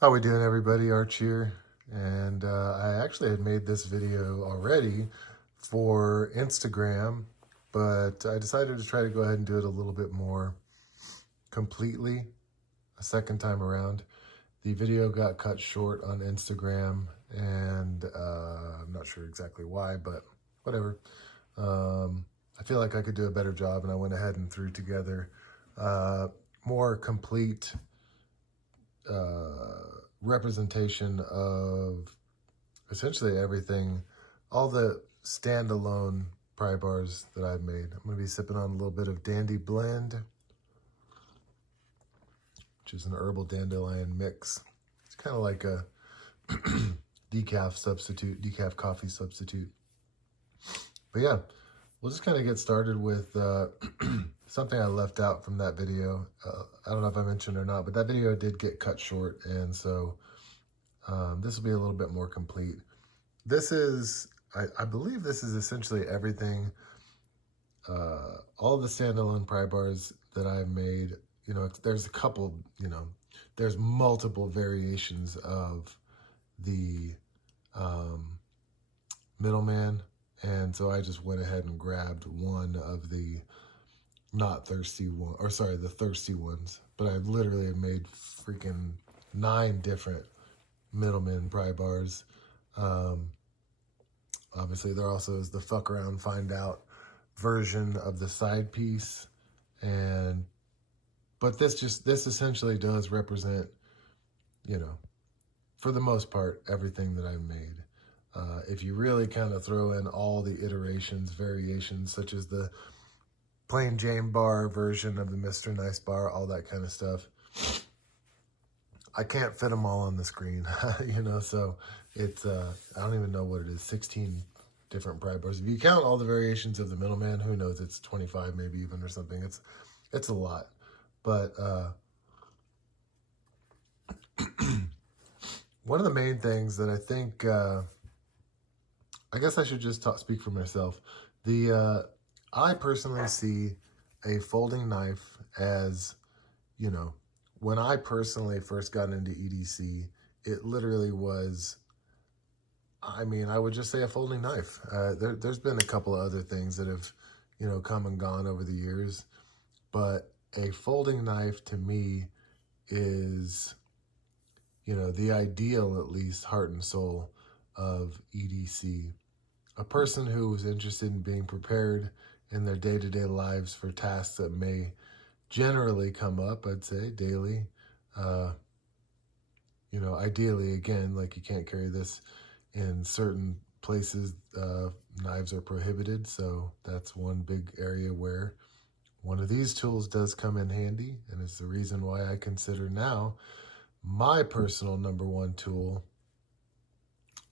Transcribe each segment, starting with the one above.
How we doing, everybody? Archie here, and I actually had made this video already for Instagram, but I decided to try to go ahead and do it a little bit more completely a second time around. The video got cut short on Instagram, and I'm not sure exactly why, but whatever. I feel like I could do a better job, and I went ahead and threw together more complete representation of essentially everything, all the standalone pry bars that I've made. I'm going to be sipping on a little bit of Dandy Blend, which is an herbal dandelion mix. It's kind of like a decaf coffee substitute. But yeah, we'll just kind of get started with something I left out from that video. I don't know if I mentioned or not, but that video did get cut short, and so this will be a little bit more complete. This is, I believe this is essentially everything, all the standalone pry bars that I've made. You know, there's a couple, there's multiple variations of the Middleman, and so I just went ahead and grabbed one of the the thirsty ones. But I've literally made freaking 9 different Middleman pry bars. Obviously, there also is the fuck around, find out version of the side piece, but this essentially does represent, for the most part, everything that I've made. If you really kind of throw in all the iterations, variations, such as the plain Jane bar version of the Mr. NiceBar, all that kind of stuff, I can't fit them all on the screen, so it's, I don't even know what it is, 16 different pry bars. If you count all the variations of the Middleman, who knows, it's 25 maybe even or something. It's a lot. But one of the main things that I think, I guess I should just speak for myself. I personally see a folding knife as, when I personally first got into EDC, it literally was, I would just say a folding knife. There's been a couple of other things that have, come and gone over the years, but a folding knife to me is, the ideal, at least, heart and soul of EDC. A person who is interested in being prepared in their day-to-day lives for tasks that may generally come up, I'd say, daily. Ideally, again, like, you can't carry this in certain places. Knives are prohibited, so that's one big area where one of these tools does come in handy, and it's the reason why I consider now my personal number one tool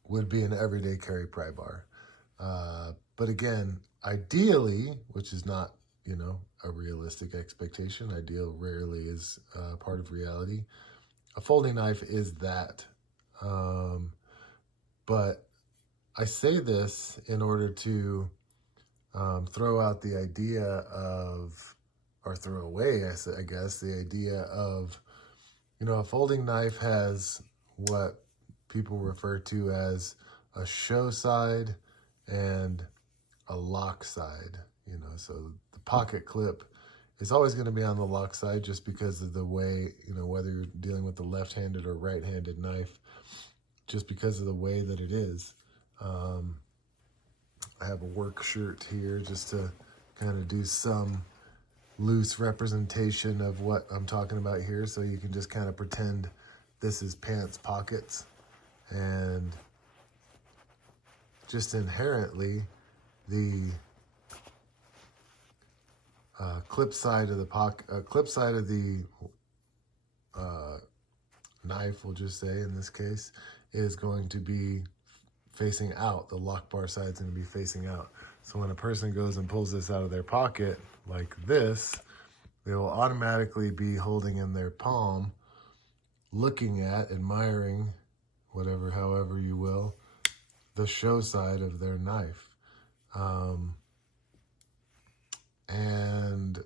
would be an everyday carry pry bar. But again, ideally, which is not, a realistic expectation, ideal rarely is part of reality, a folding knife is that. But I say this in order to throw out the idea of, or throw away, I guess, the idea of, a folding knife has what people refer to as a show side and a lock side. So the pocket clip is always going to be on the lock side just because of the way, whether you're dealing with the left-handed or right-handed knife, just because of the way that it is. I have a work shirt here just to kind of do some loose representation of what I'm talking about here, so you can just kind of pretend this is pants pockets. And just inherently, the clip side of the knife, we'll just say in this case, is going to be facing out. The lock bar side is going to be facing out. So when a person goes and pulls this out of their pocket like this, they will automatically be holding in their palm, looking at, admiring, however you will, the show side of their knife. And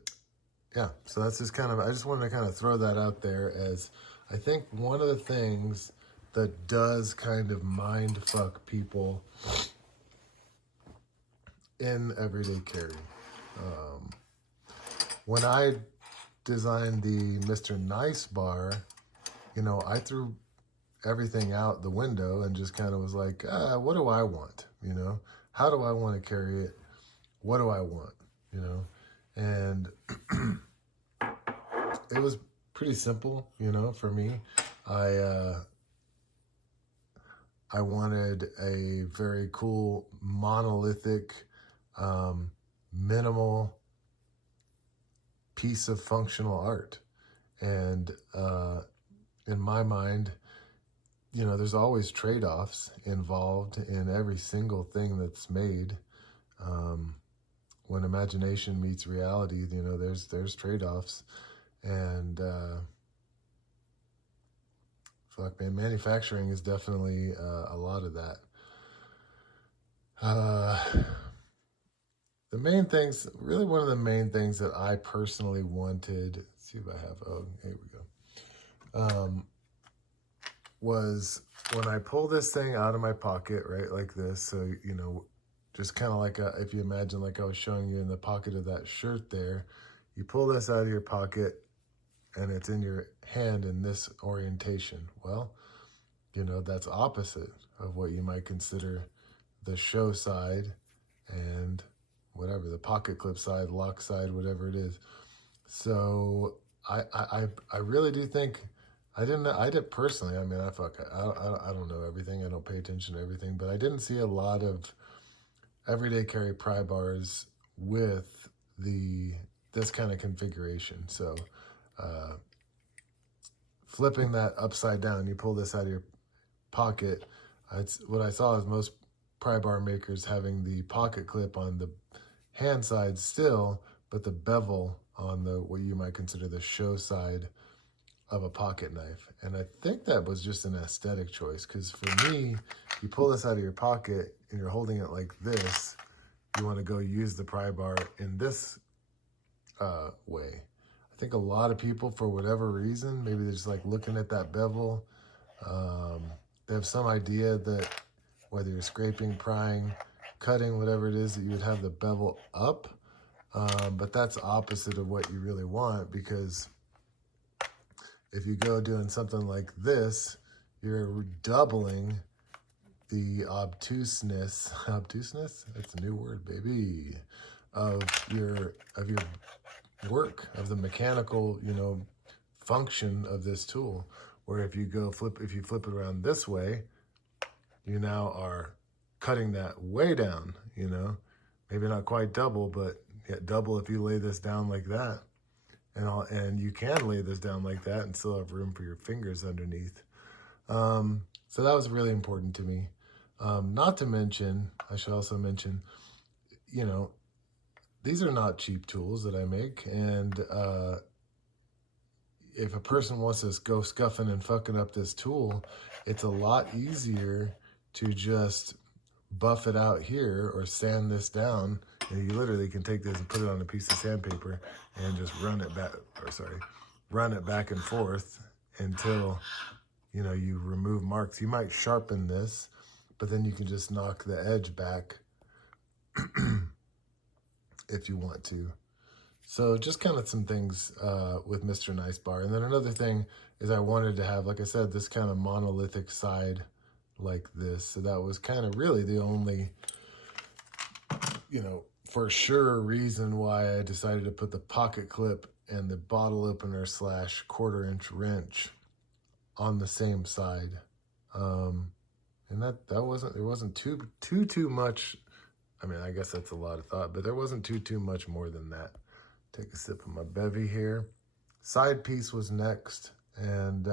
yeah, so that's just kind of, I just wanted to kind of throw that out there as I think one of the things that does kind of mind fuck people in everyday carry. When I designed the Mr. NiceBar, I threw everything out the window and just kind of was like, what do I want? How do I want to carry it? What do I want? And it was pretty simple, for me. I wanted a very cool, monolithic, minimal piece of functional art. And in my mind, there's always trade-offs involved in every single thing that's made. When imagination meets reality, there's trade-offs. And fuck, man, manufacturing is definitely a lot of that. The main things, really one of the main things that I personally wanted, let's see if I have, oh, here we go, was when I pull this thing out of my pocket, right, like this, so, just kind of like if you imagine like I was showing you in the pocket of that shirt there, you pull this out of your pocket and it's in your hand in this orientation. Well, that's opposite of what you might consider the show side and whatever, the pocket clip side, lock side, whatever it is. So I really do think, I did personally, I mean, I don't know everything, I don't pay attention to everything, but I didn't see a lot of everyday carry pry bars with this kind of configuration. So flipping that upside down, you pull this out of your pocket, what I saw is most pry bar makers having the pocket clip on the hand side still, but the bevel on what you might consider the show side of a pocket knife. And I think that was just an aesthetic choice, because for me, you pull this out of your pocket and you're holding it like this, you want to go use the pry bar in this way. I think a lot of people, for whatever reason, maybe they're just like looking at that bevel, they have some idea that whether you're scraping, prying, cutting, whatever it is, that you would have the bevel up, but that's opposite of what you really want, because if you go doing something like this, you're doubling the obtuseness, that's a new word, baby, of your work, of the mechanical, function of this tool. Where if you flip it around this way, you now are cutting that way down, maybe not quite double, but yet double if you lay this down like that. And you can lay this down like that and still have room for your fingers underneath. So that was really important to me. Not to mention, I should also mention, these are not cheap tools that I make. And if a person wants to go scuffing and fucking up this tool, it's a lot easier to just buff it out here or sand this down. And you literally can take this and put it on a piece of sandpaper and just run it back and forth until, you remove marks. You might sharpen this, but then you can just knock the edge back if you want to. So just kind of some things with Mr. NiceBar. And then another thing is I wanted to have, like I said, this kind of monolithic side like this. So that was kind of really the only, for sure reason why I decided to put the pocket clip and the bottle opener / 1/4-inch wrench on the same side. And there wasn't too much. I mean, I guess that's a lot of thought, but there wasn't too much more than that. Take a sip of my bevy here. Side piece was next, and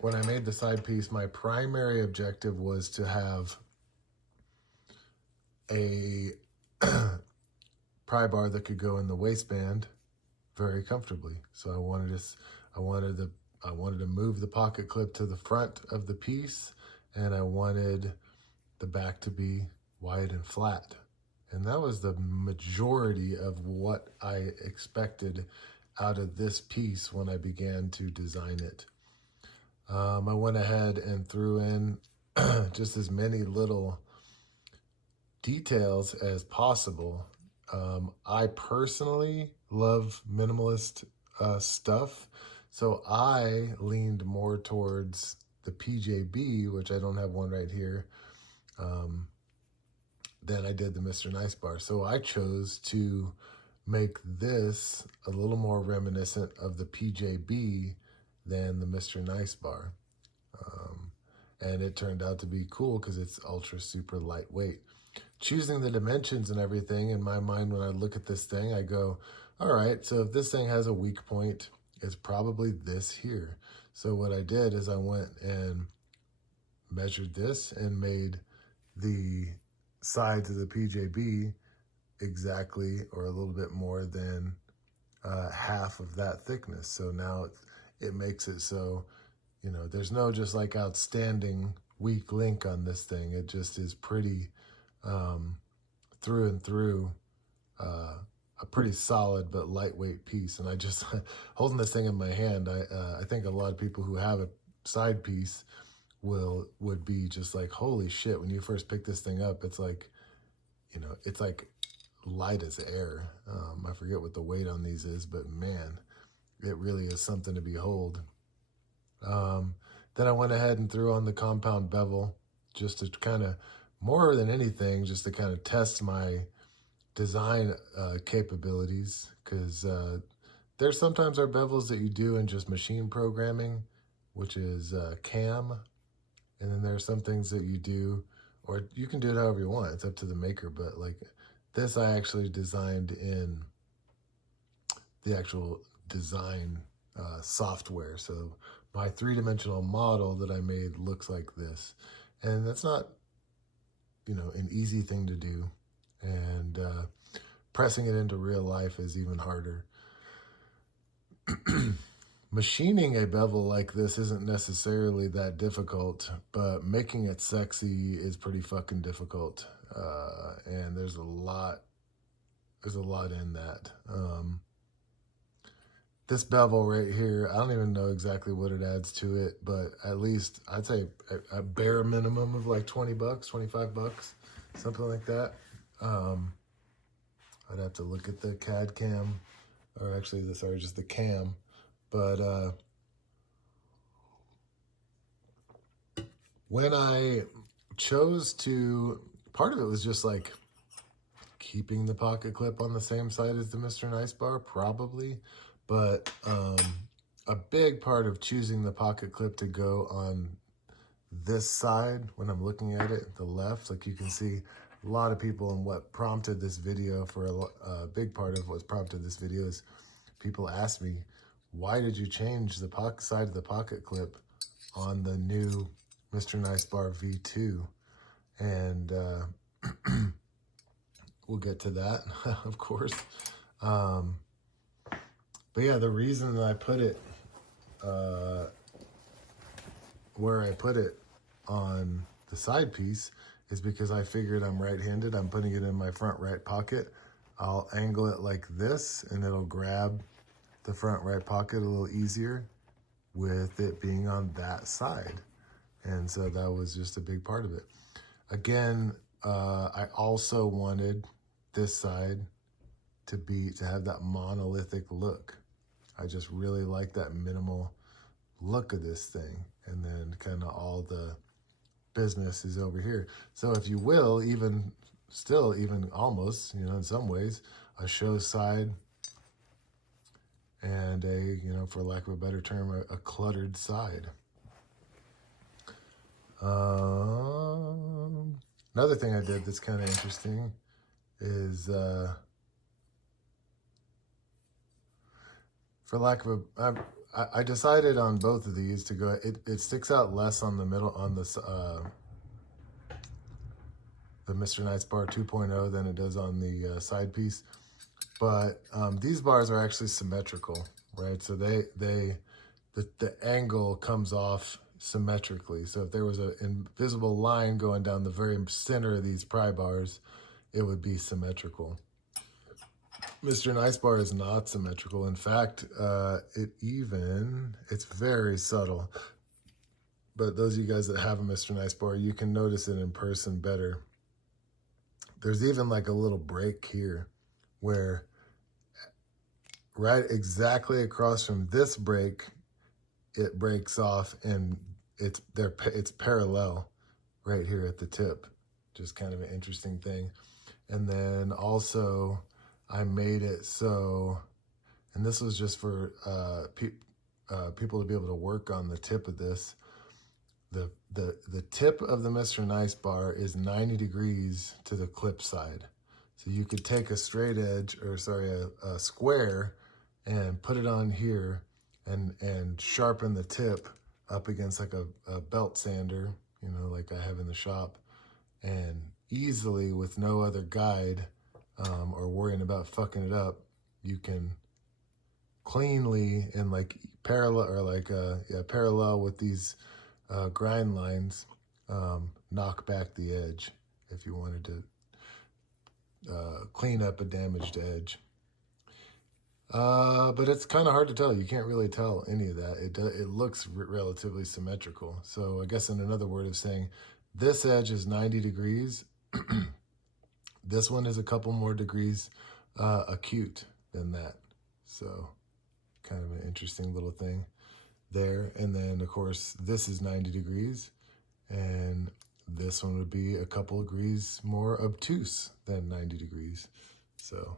when I made the side piece, my primary objective was to have a pry bar that could go in the waistband very comfortably. So I wanted to move the pocket clip to the front of the piece, and I wanted the back to be wide and flat. And that was the majority of what I expected out of this piece when I began to design it. I went ahead and threw in just as many little details as possible. I personally love minimalist stuff, so I leaned more towards the PJB, which I don't have one right here, than I did the Mr. NiceBar. So I chose to make this a little more reminiscent of the PJB than the Mr. NiceBar. And it turned out to be cool because it's ultra super lightweight. Choosing the dimensions and everything, in my mind, when I look at this thing, I go, all right, so if this thing has a weak point, it's probably this here. So what I did is I went and measured this and made the sides of the PJB exactly, or a little bit more than half of that thickness. So now it makes it so, you know, there's no just like outstanding weak link on this thing. It just is pretty through and through a pretty solid but lightweight piece. And I just, holding this thing in my hand, I think a lot of people who have a side piece would be just like, holy shit, when you first pick this thing up, it's like, you know, it's like light as air. I forget what the weight on these is, but man, it really is something to behold. Then I went ahead and threw on the compound bevel just to kind of, more than anything, just to kind of test my design capabilities, because there sometimes are bevels that you do in just machine programming, which is CAM, and then there are some things that you do, or you can do it however you want, it's up to the maker, but like this I actually designed in the actual design software. So my three-dimensional model that I made looks like this. And that's not, you know, an easy thing to do. And pressing it into real life is even harder. Machining a bevel like this isn't necessarily that difficult, but making it sexy is pretty fucking difficult. And there's a lot in that. This bevel right here, I don't even know exactly what it adds to it, but at least I'd say a bare minimum of like 20 bucks, 25 bucks, something like that. I'd have to look at the CAD cam, or actually, just the cam. But when I chose to, part of it was just like keeping the pocket clip on the same side as the Mr. NiceBar, probably. But a big part of choosing the pocket clip to go on this side, when I'm looking at it, the left, like you can see a lot of people, and what prompted this video, for a big part of what's prompted this video is people ask me, why did you change the side of the pocket clip on the new Mr. NiceBar V2? And we'll get to that, of course. But yeah, the reason that I put it where I put it on the side piece is because I figured I'm right-handed. I'm putting it in my front right pocket. I'll angle it like this, and it'll grab the front right pocket a little easier with it being on that side. And so that was just a big part of it. Again, I also wanted this side to have that monolithic look. I just really like that minimal look of this thing. And then kind of all the business is over here. So if you will, even almost, you know, in some ways, a show side and a, you know, for lack of a better term, a cluttered side. Another thing I did that's kind of interesting is, for lack of I decided on both of these to go, it sticks out less on the middle, on the Mr. NiceBar 2.0 than it does on the side piece. But these bars are actually symmetrical, right? So the angle comes off symmetrically. So if there was an invisible line going down the very center of these pry bars, it would be symmetrical. Mr. NiceBar is not symmetrical. In fact, it's very subtle. But those of you guys that have a Mr. NiceBar, you can notice it in person better. There's even like a little break here where right exactly across from this break, it breaks off and it's parallel right here at the tip. Just kind of an interesting thing. And then also I made it so, and this was just for people to be able to work on the tip of this. The tip of the Mr. NiceBar is 90 degrees to the clip side. So you could take a straight edge, or sorry, a square, and put it on here and sharpen the tip up against like a belt sander, you know, like I have in the shop, and easily with no other guide or worrying about fucking it up, you can cleanly and like parallel or like parallel with these grind lines, knock back the edge if you wanted to clean up a damaged edge. But it's kind of hard to tell. You can't really tell any of that. It looks relatively symmetrical. So I guess in another word of saying, this edge is 90 degrees. This one is a couple more degrees acute than that. So kind of an interesting little thing there. And then of course this is 90 degrees and this one would be a couple degrees more obtuse than 90 degrees. So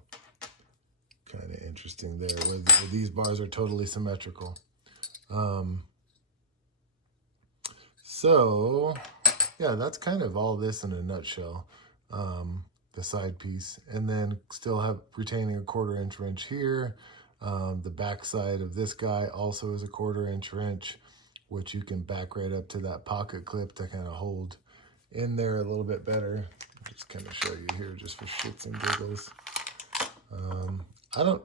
kind of interesting there where these bars are totally symmetrical. So yeah, that's kind of all this in a nutshell. The side piece, and then still have retaining a 1/4 inch wrench here. The back side of this guy also is a 1/4 inch wrench, which you can back right up to that pocket clip to kind of hold in there a little bit better. Just kind of show you here just for shits and giggles. I don't,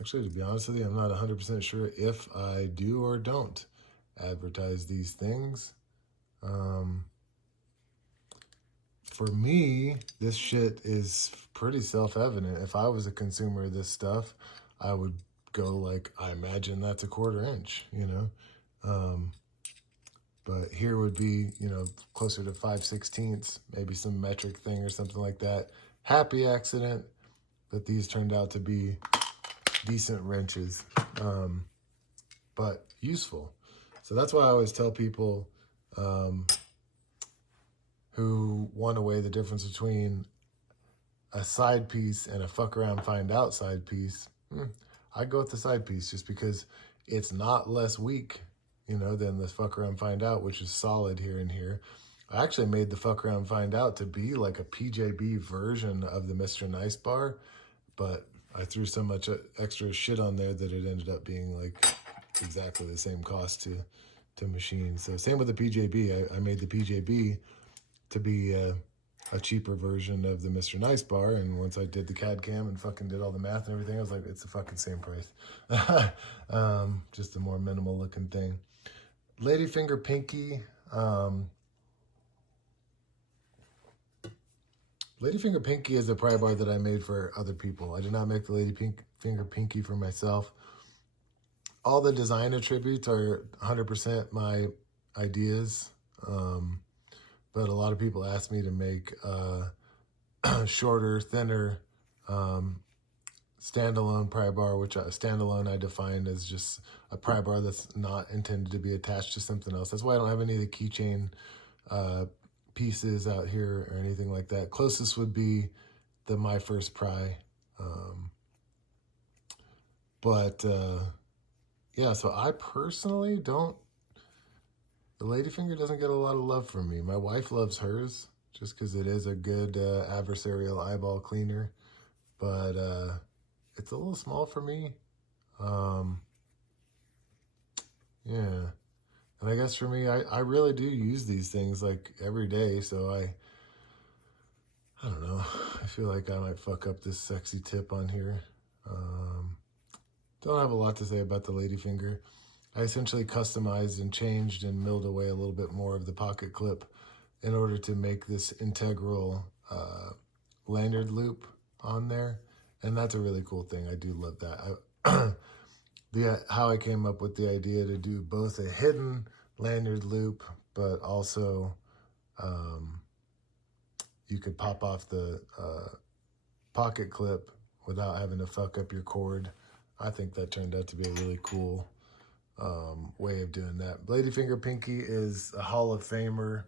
actually, to be honest with you, I'm not 100% sure if I do or don't advertise these things. For me, this shit is pretty self-evident. If I was a consumer of this stuff, I would go like, I imagine that's a 1/4 inch, you know? But here would be, you know, closer to 5/16, maybe some metric thing or something like that. Happy accident that these turned out to be decent wrenches, but useful. So that's why I always tell people who want to weigh the difference between a side piece and a fuck around find out side piece, I go with the side piece just because it's not less weak, you know, than the fuck around find out, which is solid here and here. I actually made the fuck around find out to be like a PJB version of the Mr. NiceBar, but I threw so much extra shit on there that it ended up being like exactly the same cost to machine. So same with the PJB. I made the PJB to be a cheaper version of the Mr. NiceBar, and once I did the CAD cam and fucking did all the math and everything, I was like, it's the fucking same price. Just a more minimal looking thing. Ladyfinger Pinky. Ladyfinger Pinky is a pry bar that I made for other people. I did not make the Ladyfinger Pinky for myself. All the design attributes are 100% my ideas. But a lot of people ask me to make shorter, thinner, standalone pry bar, which standalone I define as just a pry bar that's not intended to be attached to something else. That's why I don't have any of the keychain pieces out here or anything like that. Closest would be the My First Pry. Yeah, so I personally don't, the Ladyfinger doesn't get a lot of love from me. My wife loves hers just because it is a good adversarial eyeball cleaner, but it's a little small for me. Yeah, and I guess for me, I really do use these things like every day, so I don't know. I feel like I might fuck up this sexy tip on here. Don't have a lot to say about the Ladyfinger. I essentially customized and changed and milled away a little bit more of the pocket clip in order to make this integral lanyard loop on there, and that's a really cool thing. I do love that. How I came up with the idea to do both a hidden lanyard loop, but also you could pop off the pocket clip without having to fuck up your cord. I think that turned out to be a really cool way of doing that. Ladyfinger Pinky is a Hall of Famer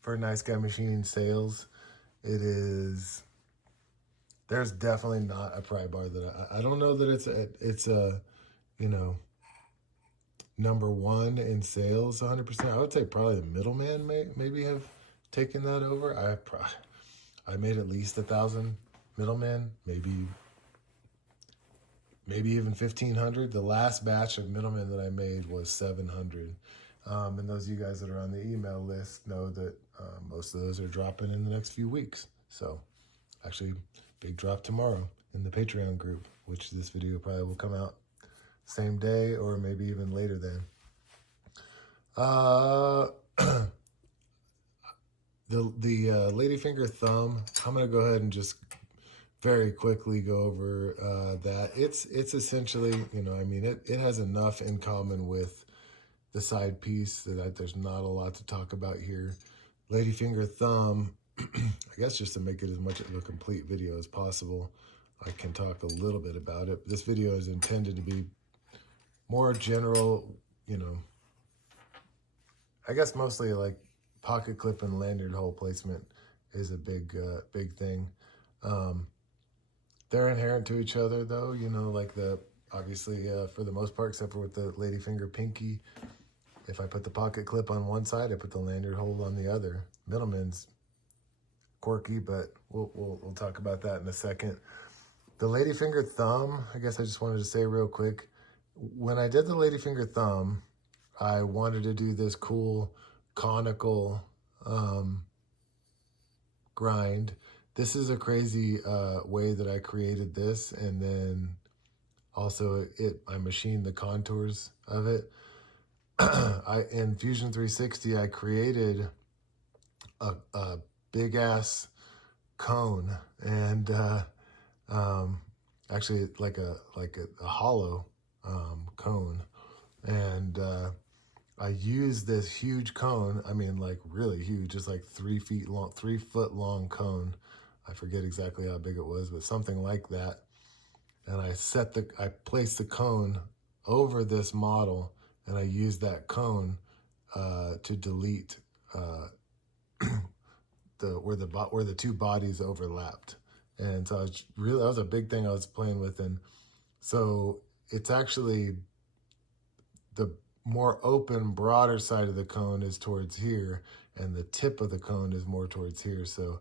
for Nice Guy Machine sales. There's definitely not a Prybar that I don't know that it's a you know, number one in sales 100%. I would say probably the Middleman maybe have taken that over. I made at least 1,000 Middlemen, maybe even 1,500. The last batch of Middlemen that I made was 700. And those of you guys that are on the email list know that most of those are dropping in the next few weeks. So actually, big drop tomorrow in the Patreon group, which this video probably will come out same day or maybe even later then. The Ladyfinger Thumb, I'm going to go ahead and just very quickly go over that. It's essentially, it has enough in common with the side piece that there's not a lot to talk about here. Ladyfinger Thumb, I guess just to make it as much of a complete video as possible, I can talk a little bit about it. This video is intended to be more general, I guess mostly like pocket clip and lanyard hole placement is a big thing. They're inherent to each other though, like obviously for the most part, except for with the Ladyfinger Pinky, if I put the pocket clip on one side, I put the lanyard hole on the other. Middleman's quirky, but we'll talk about that in a second. The Ladyfinger Thumb, I guess I just wanted to say real quick, when I did the Ladyfinger Thumb, I wanted to do this cool conical grind. This is a crazy way that I created this, and then also I machined the contours of it. In Fusion 360, I created a big ass cone, and actually like a hollow cone, and I used this huge cone. I mean, like really huge, just like 3 foot long cone. I forget exactly how big it was, but something like that. And I placed the cone over this model, and I used that cone to delete where the two bodies overlapped. And so that was a big thing I was playing with. And so it's actually the more open, broader side of the cone is towards here, and the tip of the cone is more towards here. So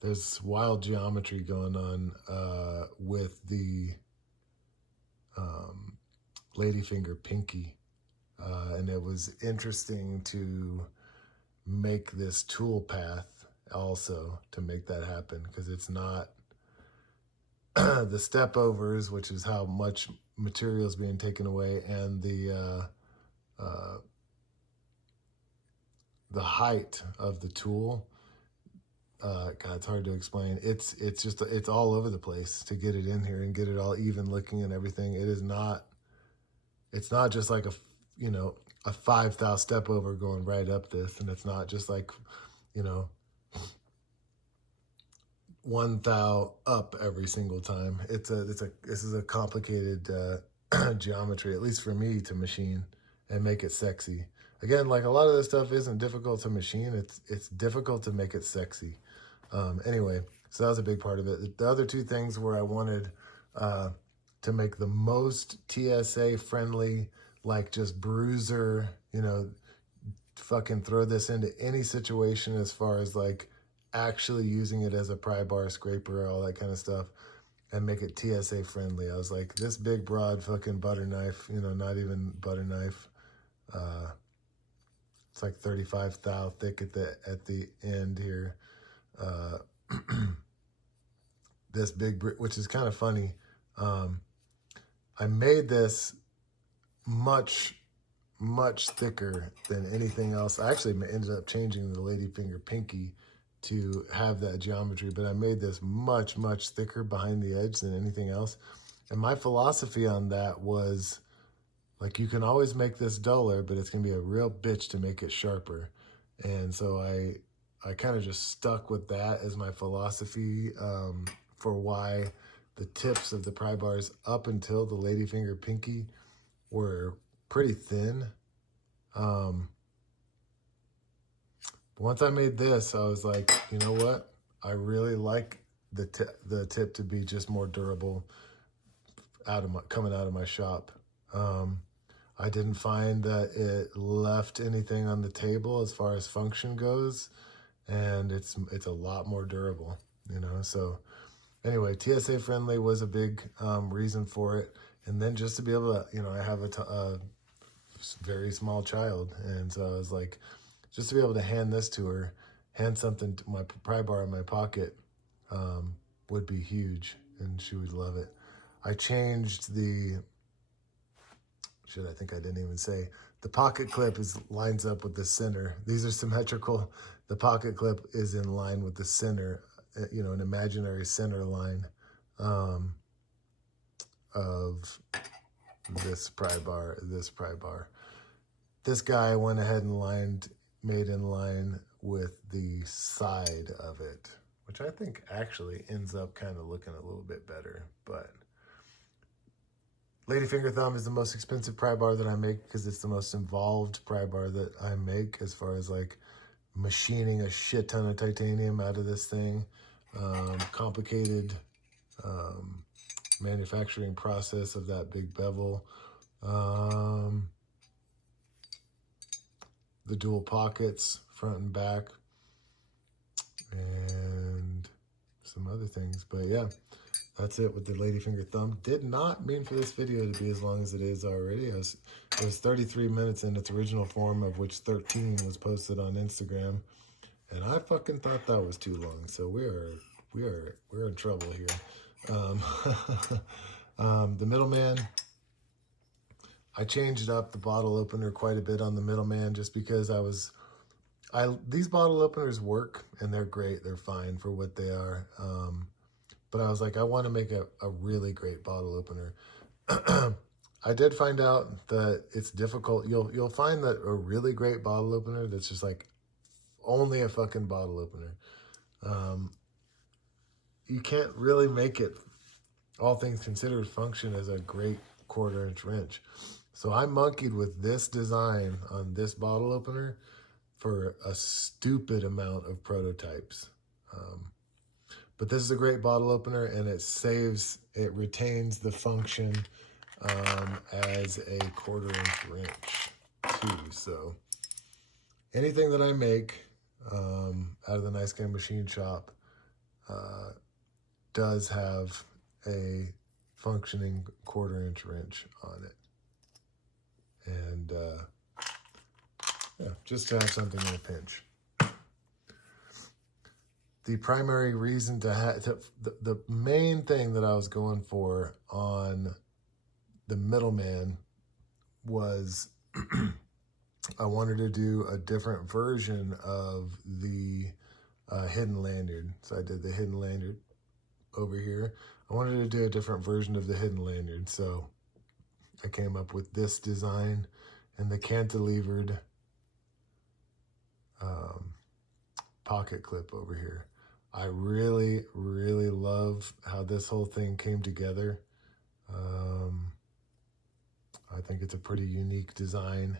there's wild geometry going on with the Ladyfinger Pinky. And it was interesting to make this tool path also to make that happen, because it's not the step overs, which is how much material is being taken away, and the height of the tool. God, it's hard to explain. It's all over the place to get it in here and get it all even looking and everything. It's not just like a 5 thou step over going right up this, and it's not just like 1 thou up every single time. This is a complicated geometry, at least for me, to machine and make it sexy. Again, like a lot of this stuff isn't difficult to machine. It's difficult to make it sexy. Anyway, so that was a big part of it. The other two things were I wanted to make the most TSA friendly, like just bruiser, fucking throw this into any situation as far as like actually using it as a pry bar scraper, all that kind of stuff, and make it TSA friendly. I was like, this big broad fucking butter knife, not even butter knife. It's like 35 thou thick at the end here. This big, which is kind of funny. I made this much thicker than anything else. I actually ended up changing the Ladyfinger Pinky to have that geometry, but I made this much, much thicker behind the edge than anything else. And my philosophy on that was, like, you can always make this duller, but it's going to be a real bitch to make it sharper. And so I kind of just stuck with that as my philosophy for why the tips of the pry bars up until the ladyfinger pinky were pretty thin. Once I made this, I was like, you know what? I really like the tip to be just more durable coming out of my shop. I didn't find that it left anything on the table as far as function goes, and it's a lot more durable, you know. So anyway, TSA friendly was a big reason for it, and then just to be able to, you know, I have a very small child, and so I was like, just to be able to hand this to her, hand something to my pry bar in my pocket, would be huge, and she would love it. I changed the, I think I didn't even say, the pocket clip lines up with the center. These are symmetrical. The pocket clip is in line with the center, you know, an imaginary center line of this pry bar. This guy went ahead and made in line with the side of it, which I think actually ends up kind of looking a little bit better. But Ladyfinger Thumb is the most expensive pry bar that I make because it's the most involved pry bar that I make, as far as like machining a shit ton of titanium out of this thing. Complicated manufacturing process of that big bevel. The dual pockets, front and back, and some other things. But yeah, that's it with the Ladyfinger Thumb. Did not mean for this video to be as long as it is already. It was 33 minutes in its original form, of which 13 was posted on Instagram, and I fucking thought that was too long. So we're in trouble here. The Middleman, I changed up the bottle opener quite a bit on the Middleman, just because these bottle openers work and they're great. They're fine for what they are. But I was like, I want to make a really great bottle opener. I did find out that it's difficult. You'll find that a really great bottle opener that's just like only a fucking bottle opener, you can't really make it, all things considered, function as a great 1/4-inch wrench. So I monkeyed with this design on this bottle opener for a stupid amount of prototypes. But this is a great bottle opener, and it retains the function as a 1/4-inch wrench too. So anything that I make out of the Nice Guy Machine Shop does have a functioning 1/4-inch wrench on it. And yeah, just to have something in a pinch. The primary reason the main thing that I was going for on the Middleman was I wanted to do a different version of the hidden lanyard. So I did the hidden lanyard over here. I wanted to do a different version of the hidden lanyard. So I came up with this design and the cantilevered pocket clip over here. I really, really love how this whole thing came together. I think it's a pretty unique design.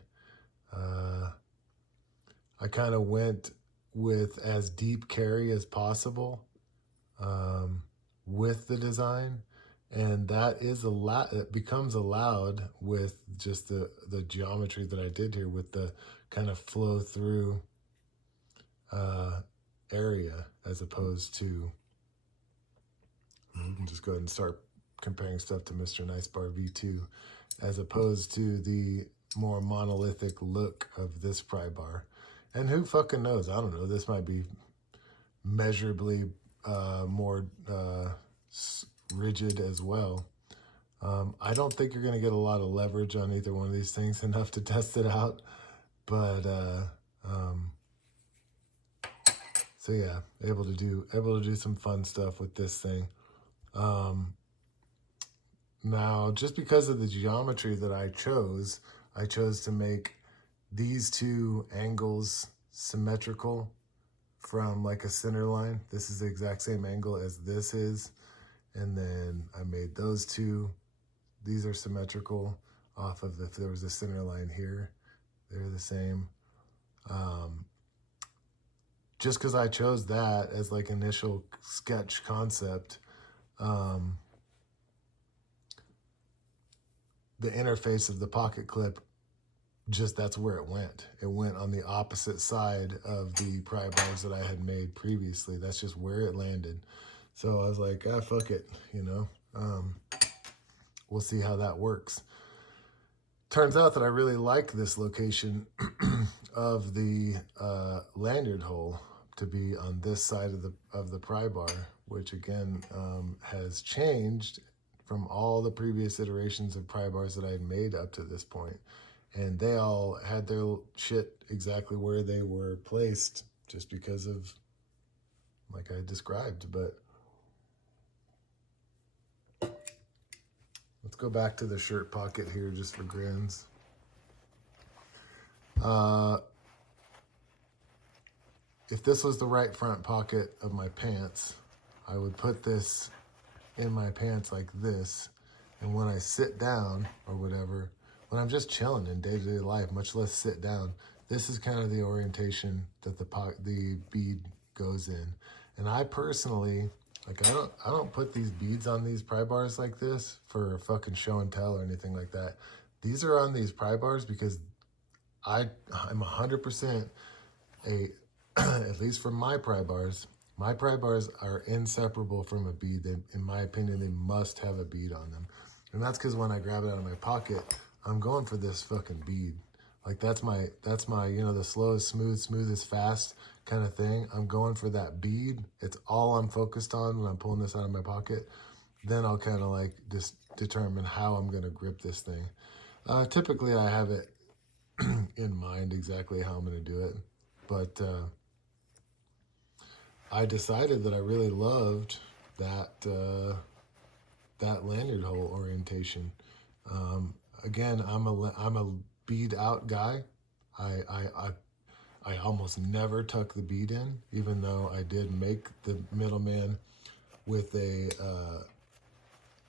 I kind of went with as deep carry as possible with the design, and that is it becomes allowed with just the geometry that I did here, with the kind of flow through area, as opposed to, we can just go ahead and start comparing stuff to Mr. NiceBar V2, as opposed to the more monolithic look of this pry bar. And who fucking knows? I don't know. This might be measurably more rigid as well. I don't think you're going to get a lot of leverage on either one of these things, enough to test it out. But So yeah, able to do some fun stuff with this thing. Now, just because of the geometry that I chose to make these two angles symmetrical from like a center line. This is the exact same angle as this is. And then I made those two. These are symmetrical off of, if there was a center line here, they're the same. Just because I chose that as like initial sketch concept, the interface of the pocket clip, just that's where it went. It went on the opposite side of the pry bars that I had made previously. That's just where it landed. So I was like, ah, fuck it, you know. We'll see how that works. Turns out that I really like this location of the lanyard hole to be on this side of the pry bar, which again has changed from all the previous iterations of pry bars that I had made up to this point. And they all had their shit exactly where they were placed just because of, like I described. But let's go back to the shirt pocket here just for grins. If this was the right front pocket of my pants, I would put this in my pants like this. And when I sit down or whatever, when I'm just chilling in day-to-day life, much less sit down, this is kind of the orientation that the bead goes in. And I personally, like, I don't put these beads on these pry bars like this for fucking show and tell or anything like that. These are on these pry bars because I'm 100% at least for my pry bars are inseparable from a bead. In my opinion, they must have a bead on them. And that's because when I grab it out of my pocket, I'm going for this fucking bead. Like that's my, you know, the slow is smooth, smooth is fast kind of thing. I'm going for that bead. It's all I'm focused on when I'm pulling this out of my pocket. Then I'll kind of like just determine how I'm going to grip this thing. Typically I have it in mind exactly how I'm going to do it. But I decided that I really loved that that lanyard hole orientation. Again, I'm a bead out guy. I almost never tuck the bead in, even though I did make the Middleman with a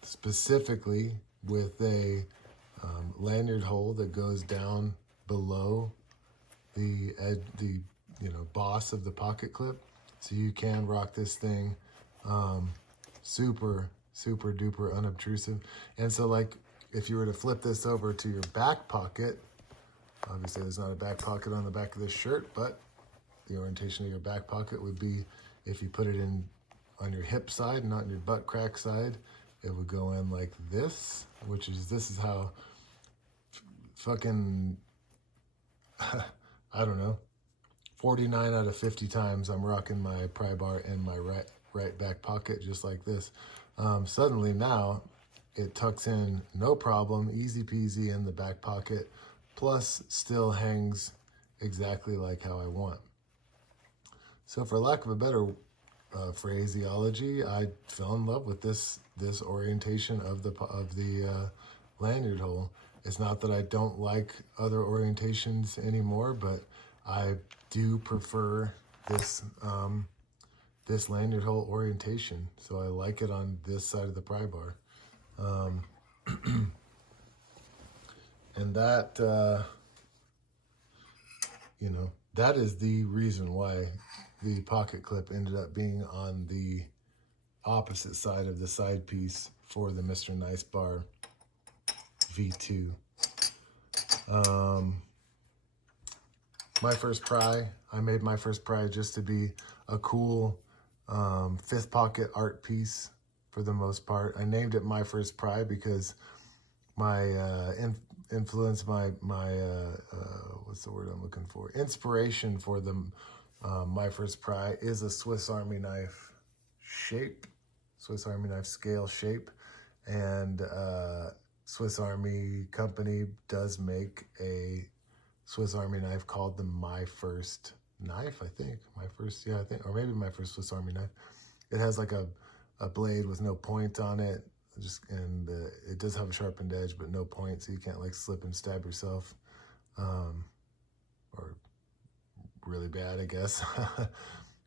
specifically with a lanyard hole that goes down below the boss of the pocket clip, so you can rock this thing super duper unobtrusive. And so like if you were to flip this over to your back pocket, obviously there's not a back pocket on the back of this shirt, but the orientation of your back pocket would be, if you put it in on your hip side, not on your butt crack side, it would go in like this, this is how fucking I don't know, 49 out of 50 times I'm rocking my pry bar in my right back pocket just like this. Suddenly now it tucks in no problem, easy peasy in the back pocket, plus still hangs exactly like how I want. So for lack of a better phraseology, I fell in love with this orientation of the lanyard hole. It's not that I don't like other orientations anymore, but I do prefer this this lanyard hole orientation. So I like it on this side of the pry bar. And that, that is the reason why the pocket clip ended up being on the opposite side of the side piece for the Mr. NiceBar V2. My first pry, I made my first pry just to be a cool fifth pocket art piece for the most part. I named it My First Pry because my influence, my what's the word I'm looking for? Inspiration for the My First Pry is a Swiss Army knife shape, Swiss Army knife scale shape, and Swiss Army company does make a Swiss Army knife called the My First knife, I think. My first, yeah, I think, or maybe my first Swiss Army knife. It has like a blade with no point on it, and it does have a sharpened edge, but no point, so you can't like slip and stab yourself, or really bad, I guess.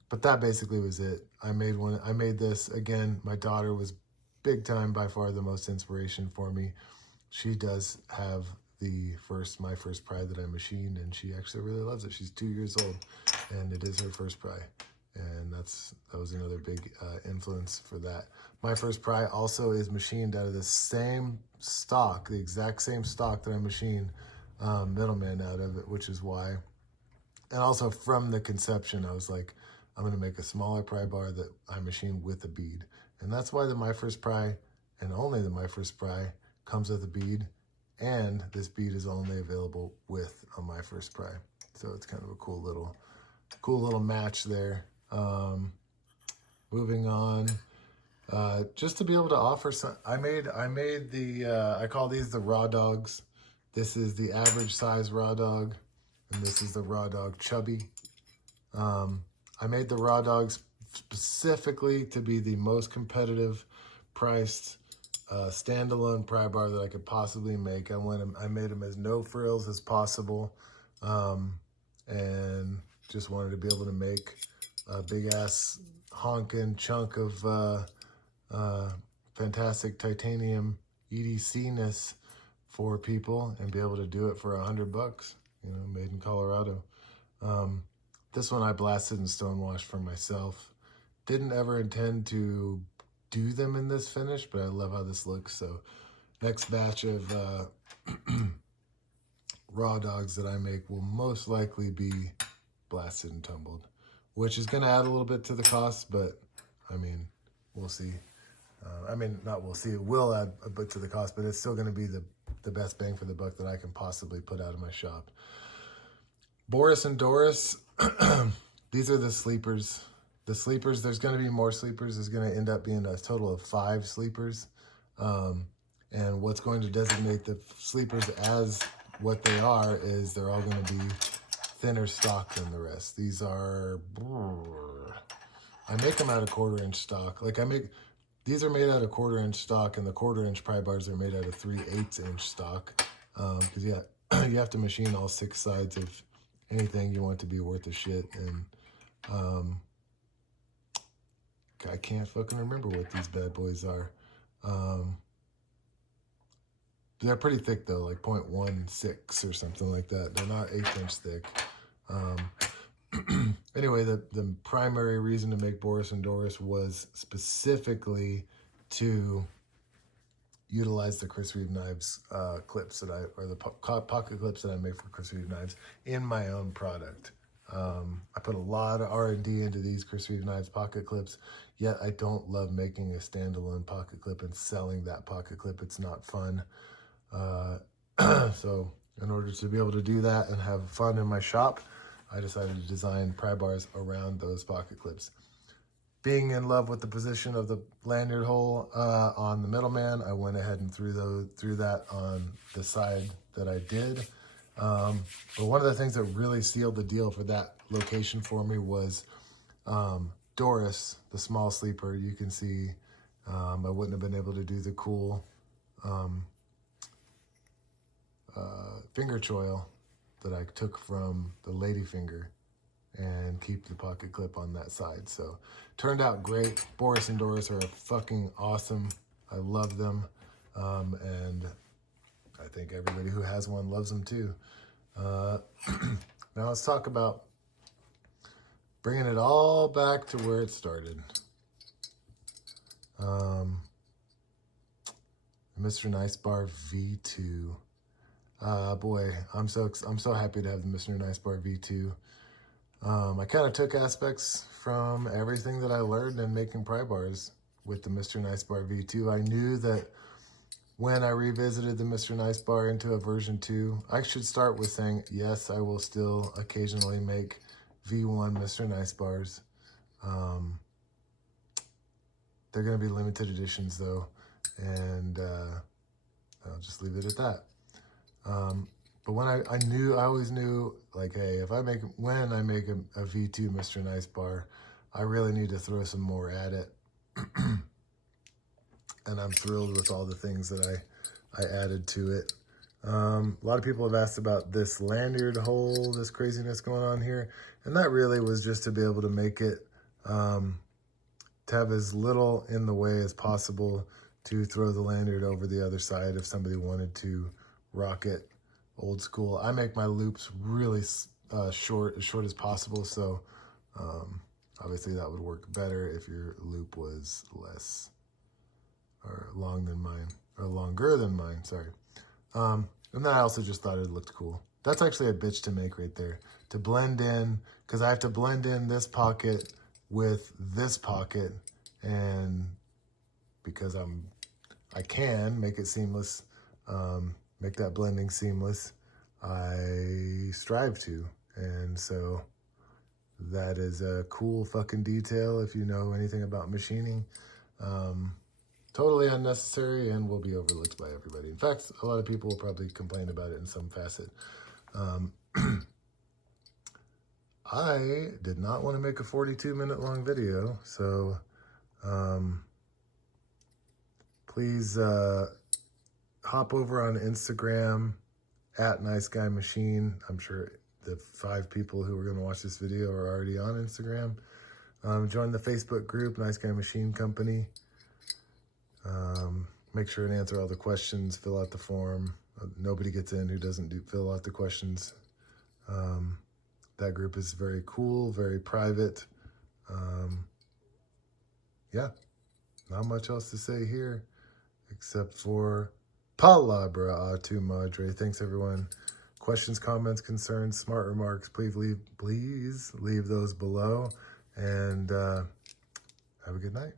But that basically was it. I made this, again, my daughter was big time, by far the most inspiration for me. She does have my first pry that I machined, and she actually really loves it. She's 2 years old, and it is her first pry. And that was another big influence for that. My first pry also is machined out of the same stock, the exact same stock that I machined Middleman out of it, which is why. And also from the conception, I was like, I'm going to make a smaller pry bar that I machined with a bead. And that's why the My First Pry, and only the My First Pry, comes with a bead. And this bead is only available with a My First Pry. So it's kind of a cool little match there. Moving on, just to be able to offer some, I made I call these the raw dogs. This is the average size raw dog, and this is the raw dog chubby. I made the raw dogs specifically to be the most competitive priced standalone pry bar that I could possibly make. I made them as no frills as possible, and just wanted to be able to make a big ass honking chunk of fantastic titanium EDC-ness for people and be able to do it for $100, made in Colorado. This one I blasted and stonewashed for myself. Didn't ever intend to do them in this finish, but I love how this looks. So next batch of raw dogs that I make will most likely be blasted and tumbled, which is going to add a little bit to the cost, but I mean, we'll see. Not we'll see, it will add a bit to the cost, but it's still going to be the best bang for the buck that I can possibly put out of my shop. Boris and Doris, these are the sleepers. The sleepers, there's going to be more sleepers. There's going to end up being a total of 5 sleepers. And what's going to designate the sleepers as what they are is they're all going to be thinner stock than the rest. These are, I make them out of 1/4-inch stock. These are made out of 1/4-inch stock, and the 1/4-inch pry bars are made out of 3/8-inch stock. Because you have to machine all 6 sides of anything you want to be worth a shit. And I can't fucking remember what these bad boys are. They're pretty thick though, like 0.16 or something like that. They're not 1/8-inch thick. Anyway, the primary reason to make Boris and Doris was specifically to utilize the Chris Reeve knives clips or the pocket clips that I make for Chris Reeve knives in my own product. I put a lot of R&D into these Chris Reeve knives pocket clips, yet I don't love making a standalone pocket clip and selling that pocket clip. It's not fun. So in order to be able to do that and have fun in my shop, I decided to design pry bars around those pocket clips. Being in love with the position of the lanyard hole on the Middleman, I went ahead and threw that on the side that I did. But one of the things that really sealed the deal for that location for me was Doris, the small sleeper. You can see I wouldn't have been able to do the cool finger choil that I took from the ladyfinger and keep the pocket clip on that side. So turned out great. Boris and Doris are fucking awesome. I love them. And I think everybody who has one loves them too. Now let's talk about bringing it all back to where it started. Mr. NiceBar V2. Boy, I'm so happy to have the Mr. NiceBar V2. I kind of took aspects from everything that I learned in making pry bars with the Mr. NiceBar V2. I knew that when I revisited the Mr. NiceBar into a version 2, I should start with saying, yes, I will still occasionally make V1 Mr. NiceBars. They're going to be limited editions though, and I'll just leave it at that. But when I always knew, like, hey, when I make a V2 Mr. NiceBar, I really need to throw some more at it. And I'm thrilled with all the things that I added to it. A lot of people have asked about this lanyard hole, this craziness going on here. And that really was just to be able to make it, to have as little in the way as possible to throw the lanyard over the other side if somebody wanted to rock it old school. I make my loops really short, as short as possible. So obviously that would work better if your loop was less or long than mine, or longer than mine, sorry. And then I also just thought it looked cool. That's actually a bitch to make right there. To blend in, because I have to blend in this pocket with this pocket, and because I can make it seamless, make that blending seamless, I strive to. And so that is a cool fucking detail if you know anything about machining. Totally unnecessary and will be overlooked by everybody. In fact, a lot of people will probably complain about it in some facet. I did not want to make a 42-minute long video, so please hop over on Instagram at NiceGuyMachine. I'm sure the 5 people who are going to watch this video are already on Instagram. Join the Facebook group, Nice Guy Machine Company. Make sure and answer all the questions, fill out the form. Nobody gets in who doesn't fill out the questions. That group is very cool, very private. Yeah, not much else to say here except for palabra a tu madre. Thanks, everyone. Questions, comments, concerns, smart remarks, please leave those below. And have a good night.